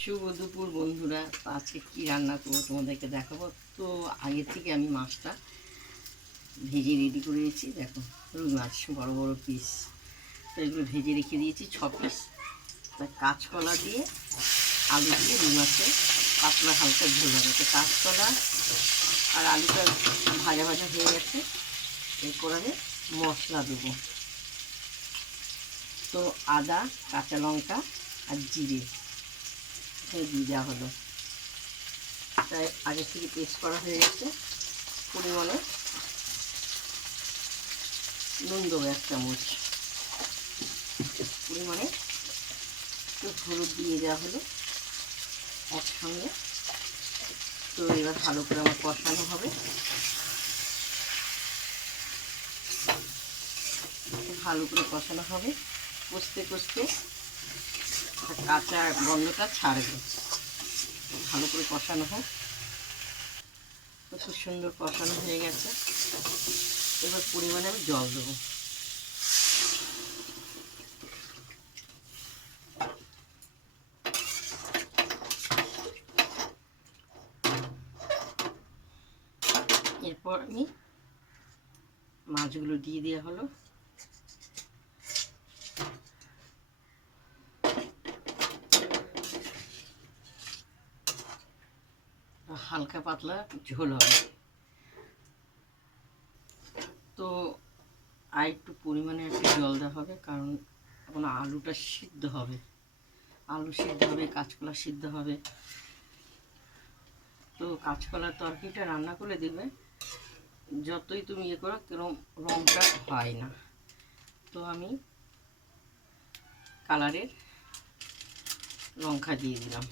শুভ দুপুর বন্ধুরা। আজকে কি রান্না করবো তোমাদেরকে দেখাবো। তো আগে থেকে আমি মাছটা ভেজে রেডি করে নিয়েছি। দেখো, রুই মাছ বড় বড় পিস, তো এগুলো ভেজে রেখে দিয়েছি 6 পিস। তা কাঁচকলা দিয়ে আলু দিয়ে রুই মাছের পাতলা হালকা ঝোল হবে। তো কাঁচকলা আর আলুটা ভাজা ভাজা হয়ে গেছে। এরপর আমি মশলা দেবো। তো আদা, কাঁচা লঙ্কা আর জিরে দিয়ে দেওয়া হলো। তাই আগে থেকে পেস্ট করা হয়ে গেছে। পরিমাণে নুন দেবো 1 চামচ, পরিমাণে একটু হলুদ দিয়ে দেওয়া হলো একসঙ্গে। তো এবার ভালো করে আমার কষানো হবে। ভালো করে কষানো হবে, কষতে কষতে কাঁচা গন্ধটা ছাড়বে। ভালো করে কষানো হোক। খুব সুন্দর কষানো হয়ে গেছে। এবার পরিমাণে আমি জল দেবো। এরপর আমি মাছগুলো দিয়ে দেওয়া হলো। হালকা পাতলা ঝোল হবে। তো আর একটু পরিমাণে একটু জল দেওয়া হবে, কারণ এখন আলুটা সিদ্ধ হবে। আলু সিদ্ধ হবে, কাঁচকলা সিদ্ধ হবে। তো কাঁচকলার তরকারিটা রান্না করে দেবে, যতই তুমি ইয়ে করো কেরম রঙটা হয় না। তো আমি কালারের লঙ্কা দিয়ে দিলাম।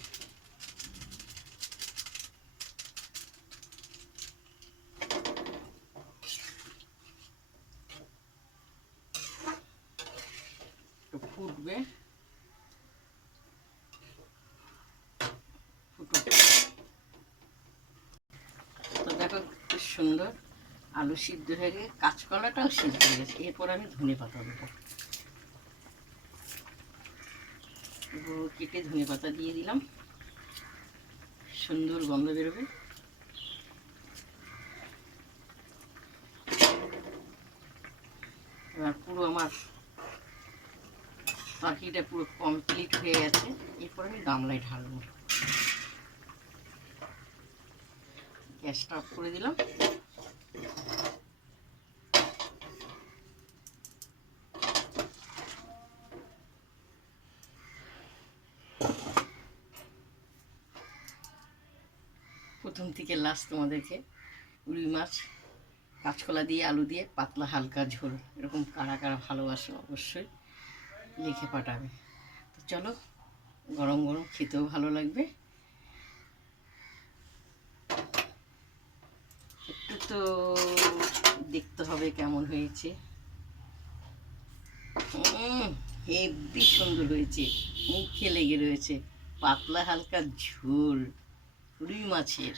ফুটবে, তো দেখো খুব সুন্দর আলু সিদ্ধ হয়ে গেছে, কাঁচকলাটাও সিদ্ধ হয়ে গেছে। এরপর আমি ধনে পাতা দেবো। কেটে ধনে পাতা দিয়ে দিলাম, সুন্দর গন্ধ বেরোবে। এবার পুরো আমার তরকারিটা পুরো কমপ্লিট হয়ে গেছে। এরপর আমি গামলায় ঢালবো। গ্যাসটা অফ করে দিলাম। প্রথম থেকে লাস্ট তোমাদেরকে রুই মাছ কাঁচকলা দিয়ে আলু দিয়ে পাতলা হালকা ঝোল এরকম কারা কারা ভালোবাসো অবশ্যই লিখে পাঠাবে। তো চলো, গরম গরম খেতেও ভালো লাগবে। একটু তো দেখতে হবে কেমন হয়েছে। হেবি সুন্দর হয়েছে, মুখে লেগে রয়েছে। পাতলা হালকা ঝোল রুই মাছের।